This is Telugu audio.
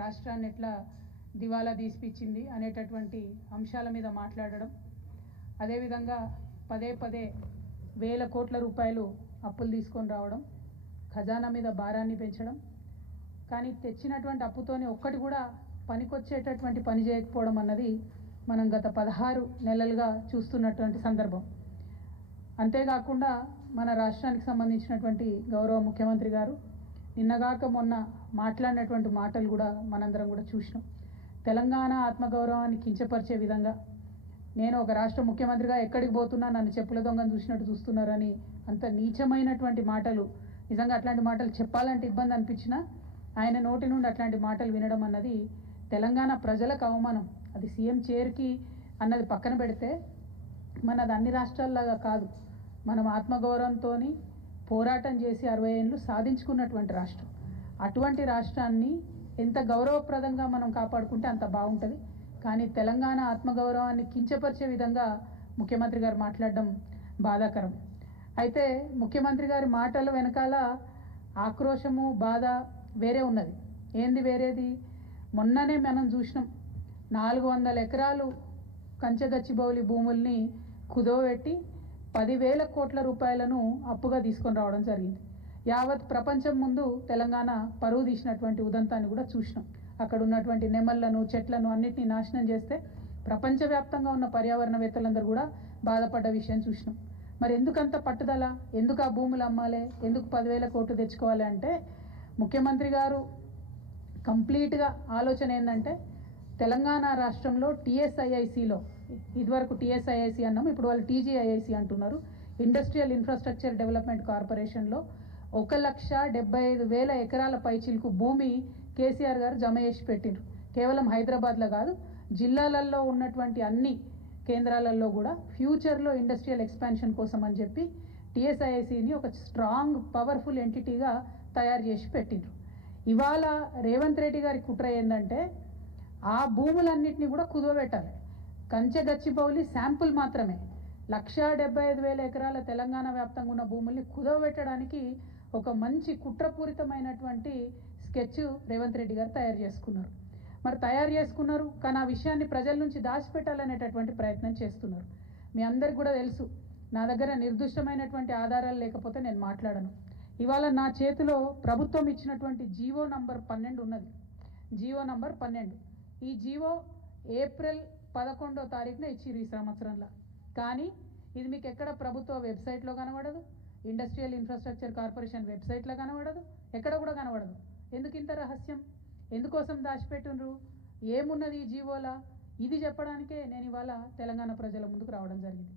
రాష్ట్రాన్ని ఎట్లా దివాలా తీసిపిచ్చింది అనేటటువంటి అంశాల మీద మాట్లాడడం, అదేవిధంగా పదే పదే వేల కోట్ల రూపాయలు అప్పులు తీసుకొని రావడం, ఖజానా మీద భారాన్ని పెంచడం, కానీ తెచ్చినటువంటి అప్పుతోనే ఒక్కటి కూడా పనికొచ్చేటటువంటి పని చేయకపోవడం అన్నది మనం గత 16 నెలలుగా చూస్తున్నటువంటి సందర్భం. అంతేకాకుండా మన రాష్ట్రానికి సంబంధించినటువంటి గౌరవ ముఖ్యమంత్రి గారు నిన్నగాక మొన్న మాట్లాడినటువంటి మాటలు కూడా మనందరం కూడా చూసినాం. తెలంగాణ ఆత్మగౌరవాన్ని కించపరిచే విధంగా, నేను ఒక రాష్ట్ర ముఖ్యమంత్రిగా ఎక్కడికి పోతున్నా నన్ను చెప్పుల దొంగను చూసినట్టు చూస్తున్నారని అంత నీచమైనటువంటి మాటలు, నిజంగా అట్లాంటి మాటలు చెప్పాలంటే ఇబ్బంది అనిపించినా ఆయన నోటి నుండి అట్లాంటి మాటలు వినడం అన్నది తెలంగాణ ప్రజలకు అవమానం. అది సీఎం చైర్కి అన్నది పక్కన పెడితే మనది అన్ని రాష్ట్రాల్లాగా కాదు. మనం ఆత్మగౌరవంతో పోరాటం చేసి 60 ఏళ్ళు సాధించుకున్నటువంటి రాష్ట్రం. అటువంటి రాష్ట్రాన్ని ఎంత గౌరవప్రదంగా మనం కాపాడుకుంటే అంత బాగుంటుంది. కానీ తెలంగాణ ఆత్మగౌరవాన్ని కించపరిచే విధంగా ముఖ్యమంత్రి గారు మాట్లాడడం బాధాకరం. అయితే ముఖ్యమంత్రి గారి మాటల వెనకాల ఆక్రోశము, బాధ వేరే ఉన్నది. ఏంది వేరేది? మొన్ననే మనం చూసినాం, 400 ఎకరాలు కంచెగచ్చిబౌలి భూముల్ని కుదోబెట్టి 10,000 కోట్ల రూపాయలను అప్పుగా తీసుకొని రావడం జరిగింది. యావత్ ప్రపంచం ముందు తెలంగాణ పరువు తీసినటువంటి ఉదంతాన్ని కూడా చూసినాం. అక్కడ ఉన్నటువంటి నెమళ్లను, చెట్లను అన్నిటినీ నాశనం చేస్తే ప్రపంచవ్యాప్తంగా ఉన్న పర్యావరణవేత్తలందరూ కూడా బాధపడ్డ విషయం చూసినాం. మరి ఎందుకంత పట్టుదల? ఎందుకు ఆ భూములు అమ్మాలి? ఎందుకు 10,000 కోట్లు తెచ్చుకోవాలి అంటే, ముఖ్యమంత్రి గారు కంప్లీట్గా ఆలోచన ఏంటంటే, తెలంగాణ రాష్ట్రంలో టీఎస్ఐఐసిలో, ఇదివరకు టీఎస్ఐఐసి అన్నాము, ఇప్పుడు వాళ్ళు టీజీఐఐసి అంటున్నారు, ఇండస్ట్రియల్ ఇన్ఫ్రాస్ట్రక్చర్ డెవలప్మెంట్ కార్పొరేషన్లో 1,75,000 ఎకరాల పైచిలకు భూమి కేసీఆర్ గారు జమ చేసి పెట్టిండ్రు. కేవలం హైదరాబాద్లో కాదు, జిల్లాలలో ఉన్నటువంటి అన్ని కేంద్రాలలో కూడా ఫ్యూచర్లో ఇండస్ట్రియల్ ఎక్స్పాన్షన్ కోసం అని చెప్పి టీఎస్ఐఐసిని ఒక స్ట్రాంగ్ పవర్ఫుల్ ఎంటిటీగా తయారు చేసి పెట్టిండ్రు. ఇవాళ రేవంత్ రెడ్డి గారి కుట్ర ఏంటంటే, ఆ భూములన్నింటినీ కూడా కుదవబెట్టాలి. కంచెగచ్చిబౌలి శాంపుల్ మాత్రమే 1,75,000 ఎకరాల తెలంగాణ వ్యాప్తంగా ఉన్న భూముల్ని కుదవబెట్టడానికి ఒక మంచి కుట్రపూరితమైనటువంటి స్కెచ్ రేవంత్ రెడ్డి గారు తయారు చేసుకున్నారు. మరి తయారు చేసుకున్నారు, కానీ ఆ విషయాన్ని ప్రజల నుంచి దాచిపెట్టాలనేటటువంటి ప్రయత్నం చేస్తున్నారు. మీ అందరికి కూడా తెలుసు, నా దగ్గర నిర్దిష్టమైనటువంటి ఆధారాలు లేకపోతే నేను మాట్లాడను. ఇవాళ నా చేతిలో ప్రభుత్వం ఇచ్చినటువంటి జీవో నంబర్ 12 ఉన్నది. GO number 12. ఈ జీవో ఏప్రిల్ 11వ తారీఖున ఇచ్చిర్రు ఈ సంవత్సరంలో. కానీ ఇది మీకు ఎక్కడ ప్రభుత్వ వెబ్సైట్లో కనబడదు, ఇండస్ట్రియల్ ఇన్ఫ్రాస్ట్రక్చర్ కార్పొరేషన్ వెబ్సైట్లో కనబడదు, ఎక్కడ కూడా కనబడదు. ఎందుకు ఇంత రహస్యం? ఎందుకోసం దాచిపెట్టినరు? ఏమున్నది ఈ జీవోలా? ఇది చెప్పడానికే నేను ఇవాళ తెలంగాణ ప్రజల ముందుకు రావడం జరిగింది.